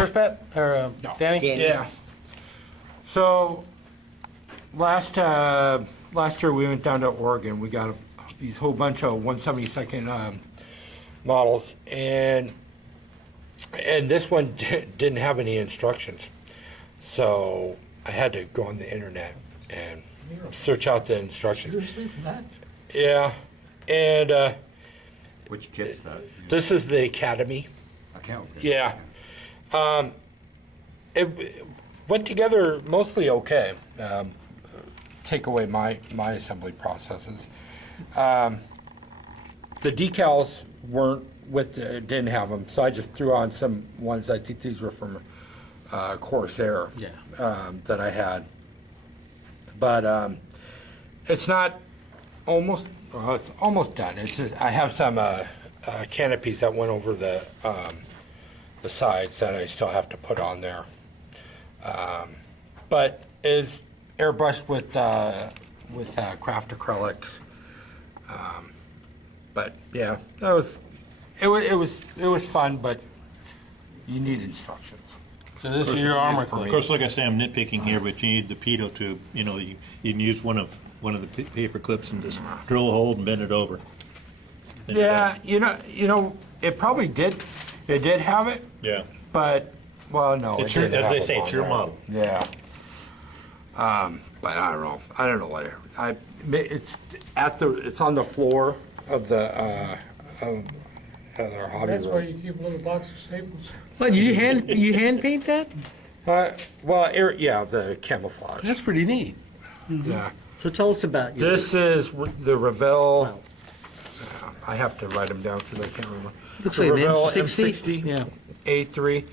yours, Pat? Or Danny? Yeah. So last year we went down to Oregon. We got these whole bunch of 1/72nd models, and this one didn't have any instructions. So I had to go on the internet and search out the instructions. Seriously, from that? Yeah, and Which kit's that? this is the Academy. Account. Yeah. It went together mostly okay. Take away my assembly processes. The decals weren't didn't have them, so I just threw on some ones. I think these were from Corsair. Yeah. That I had. But it's not almost. Well, it's almost done. It's just, I have some canopies that went over the sides that I still have to put on there. But is airbrushed with craft acrylics. But yeah, it was fun, but you need instructions. So this is your armor for me. Of course, like I say, I'm nitpicking here, but you need the pitot tube. You know, you can use one of the paper clips and just drill a hole and bend it over. Then you're Yeah, done. you know, it probably did. It did have it, Yeah. but well, no, It's it your, didn't as have they it say, on it's your there. model. Yeah. But I don't know. I don't know what it's on the floor of the of our hobby That's why room. you keep a little box of staples. What, you hand paint that? Yeah, the camouflage. That's pretty neat. Yeah. So tell us about your. This is the Revell. Wow. I have to write them down because I can't remember. Looks The like an Revell M60. Yeah. A3.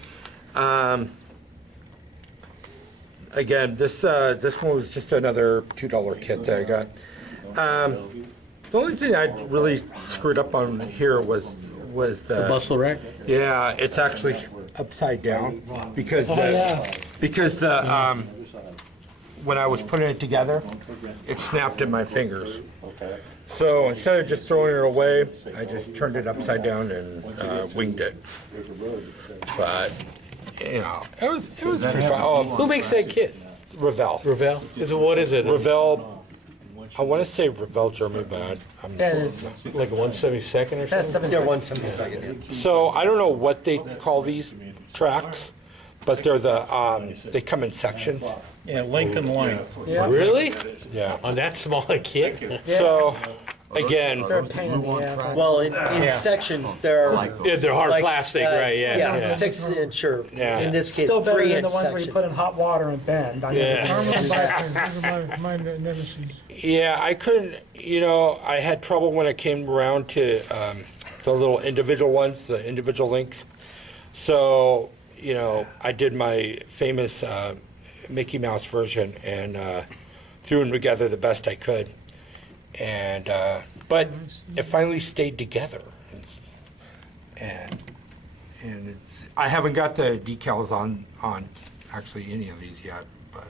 Again, this one was just another $2 kit that I got. The only thing I really screwed up on here was the Bustle rack. yeah, it's actually upside down because when I was putting it together, it snapped in my fingers. So instead of just throwing it away, I just turned it upside down and winged it. But you know, it was pretty fun. Oh, Who makes that kit? Revell. Revell? What is it? Revell. I want to say Revell Germany, but I'm That is, Like a 1/72nd or that's something? Yeah, 7/2. 1/72. Yeah. So I don't know what they call these tracks, but they're they come in sections. Yeah, length and line. Yeah. Really? Yeah. On that small a kit? So again, They're a pain in the ass. Well, in sections, there are. Yeah, they're hard like, plastic, right, yeah. Yeah, 6-inch or, Yeah. in this case, Still better than 3-inch the ones where you section. put in hot water and bend. I Yeah. Those are my nemesis. yeah, I couldn't. You know, I had trouble when it came around to the little individual ones, the individual links. So you know, I did my famous Mickey Mouse version and threw them together the best I could. And but it finally stayed together, and it's, I haven't got the decals on actually any of these yet. But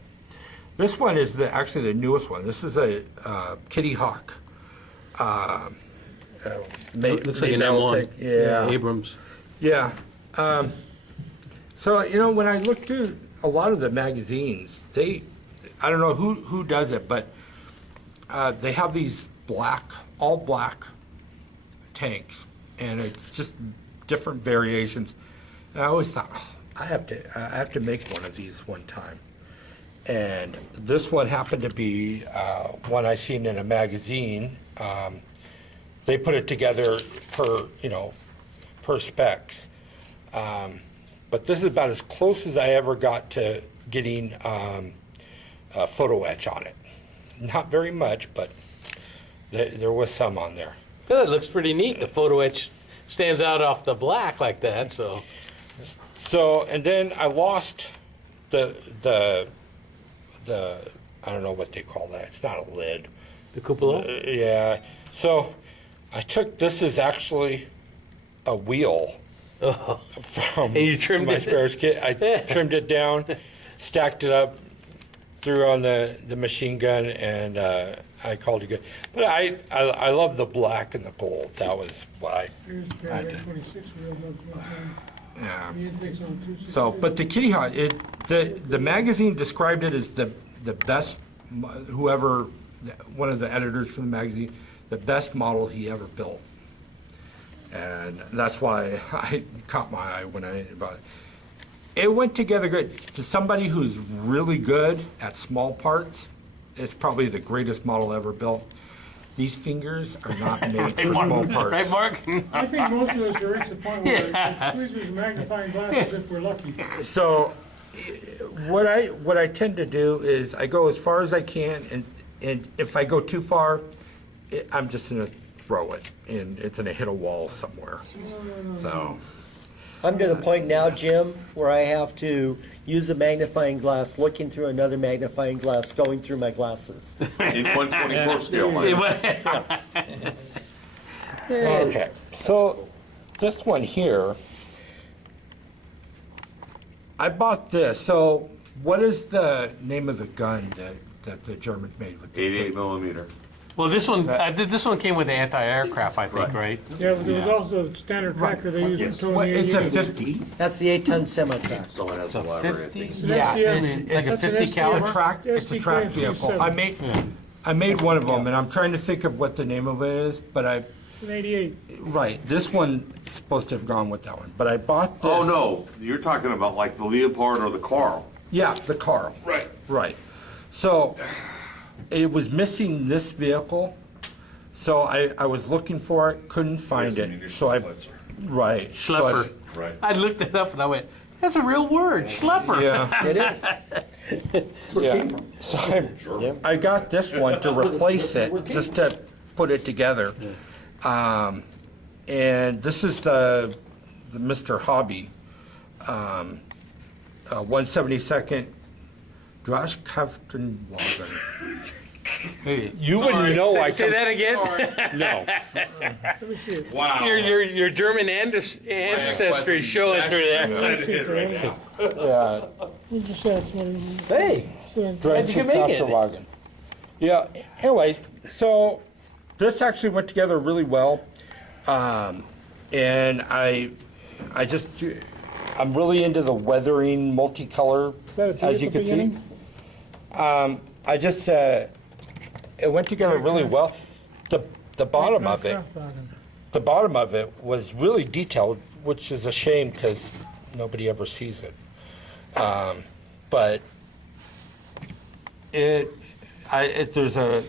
this one is actually the newest one. This is a Kitty Hawk. Looks like an M1. Yeah. Abrams. Yeah. So, you know, when I look through a lot of the magazines, I don't know who does it, but they have these all black tanks, and it's just different variations. And I always thought, oh, I have to make one of these one time. And this one happened to be one I seen in a magazine. They put it together per specs. But this is about as close as I ever got to getting a photo etch on it. Not very much, but there was some on there. Yeah, it looks pretty neat. The photo etch stands out off the black like that, so. So, and then I lost the I don't know what they call that. It's not a lid. The cupola? Yeah. So I took, this is actually a wheel Oh. from And you trimmed my it? spares kit. I trimmed it down, stacked it up, threw on the machine gun, and I called it good. But I love the black and the gold. That was what I Here's I did. 26 real good. You think so, 260? So, but the Kitty Hawk, the magazine described it as the best, whoever, one of the editors for the magazine, the best model he ever built. And that's why I caught my eye when I bought it. It went together good. To somebody who's really good at small parts, it's probably the greatest model ever built. These fingers are not made for small parts. Right, Mark? I think most of us are reached the point where it tweezers and magnifying glasses if we're lucky. So, what I tend to do is I go as far as I can, and if I go too far, I'm just gonna throw it, and it's gonna hit a wall somewhere. So, I'm to the point now, Jim, where I have to use a magnifying glass, looking through another magnifying glass, going through my glasses. In 1/24 scale, Mike. okay, so this one here, I bought this. So, what is the name of the gun that the Germans made with the 88 millimeter. Well, this one came with the anti-aircraft, I think, right? Yeah, there was also a standard tractor they used for towing What, the it's a ATV. 50. That's the 8-ton semi-truck. Someone has a library, I think. So Yeah, that's the, Like a that's an 50 ST caliber? It's a track vehicle. I made one of them, and I'm trying to think of what the name of it is, but An 88. right, this one is supposed to have gone with that one, but I bought this. Oh, no, you're talking about like the Leopard or the Carl. Yeah, the Carl. Right. Right. So, it was missing this vehicle, so I was looking for it, couldn't find it, so I, right. so I- Schlepper. Right. I looked it up and I went, that's a real word, schlepper. Yeah. It is. Yeah, so I got this one to replace it, just to put it together. And this is the Mr. Hobby, 172nd Drosh Kafton wagon. Hey, You wouldn't know I say come, that again? no. Let me see it. Wow. Your German ancestry showing through there. Let me see it right now. Yeah, You just said it's one of Hey, these- How'd you make it? wagon. Yeah, anyways, so this actually went together really well. And I'm really into the weathering multicolor, Is that a T as at you the can see. beginning? It went together really well. The bottom of it, the bottom of it was really detailed, which is a shame because nobody ever sees it. But the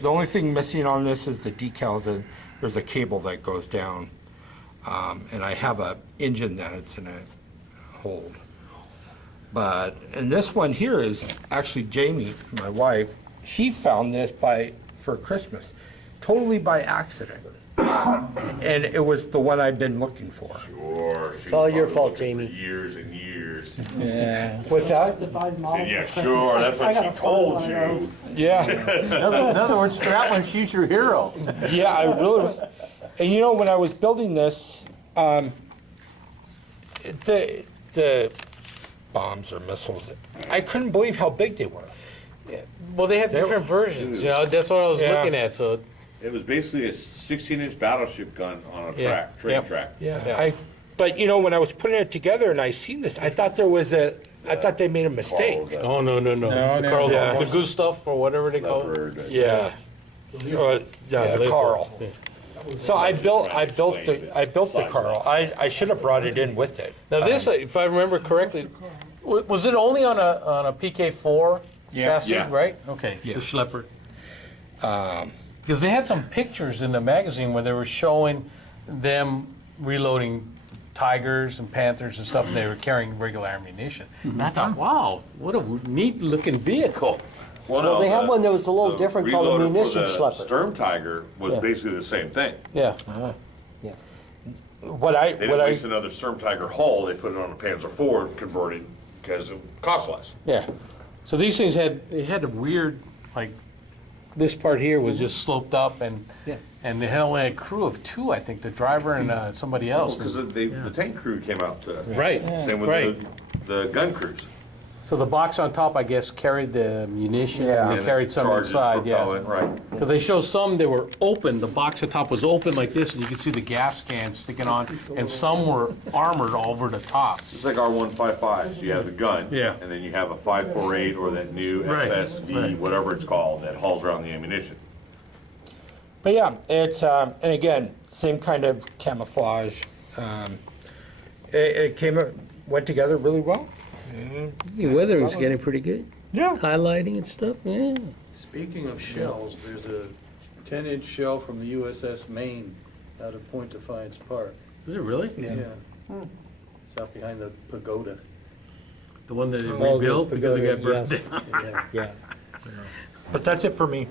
only thing missing on this is the decals, and there's a cable that goes down. And I have a engine that it's gonna hold. And this one here is actually Jamie, my wife. She found this for Christmas, totally by accident. And it was the one I'd been looking for. Sure. It's all your fault, Jamie. Years and years. What's that? Yeah, sure, that's what she told you. Yeah, In other words, Stratland, she's your hero. yeah, I really was. And you know, when I was building this, the bombs or missiles, I couldn't believe how big they were. well, they have different versions, you know, that's what I was Yeah. looking at, so. It was basically a 16-inch battleship gun on a Yeah. train Yep. track. Yeah, but you know, when I was putting it together and I seen this, I thought I thought they made a mistake. Oh, no. The Carl, Yeah. the Gustav or whatever they call it. Leopard. Yeah. Yeah, the Leopard. Carl. Yeah. So I built the Carl. I should have brought it in with it. Now this, if I remember correctly, was it only on a PK4 chassis, Yeah. right? Okay, Yeah. the Schlepper. Because they had some pictures in the magazine where they were showing them reloading Tigers and Panthers and stuff, and they were carrying regular ammunition. And I thought, wow, what a neat looking vehicle. Well, they had one that was a little the different called a reloader for Munitionsschelper. the Sturm Tiger was Yeah. basically the same thing. Yeah. Yeah. They didn't waste another Sturm Tiger hull, they put it on a Panzer IV converted because it cost less. Yeah. So these things had a weird, like, this part here was just sloped up, and they had only a crew of two, I think, the driver and somebody else. Because the tank crew came out, Right. same with Right. the gun crews. So the box on top, I guess, carried the munition, Yeah. and they carried some Charges, inside, yeah. propellant, Right. Because they show some that were open, the box on top was open like this, and you could see the gas cans sticking on, and some were armored all over the top. It's like R155s. You have the gun. Yeah. And then you have a 548 or that new Right, FSV, right. whatever it's called, that hauls around the ammunition. But yeah, it's, and again, same kind of camouflage. It went together really well. The weathering's getting pretty good. Yeah. Highlighting and stuff, yeah. Speaking of shells, there's a 10-inch shell from the USS Maine out of Point Defiance Park. Is it really? Yeah. It's out behind the pagoda. The one that they Oh, the rebuilt because it got pagoda, burned yes. down? Yeah. But that's it for me.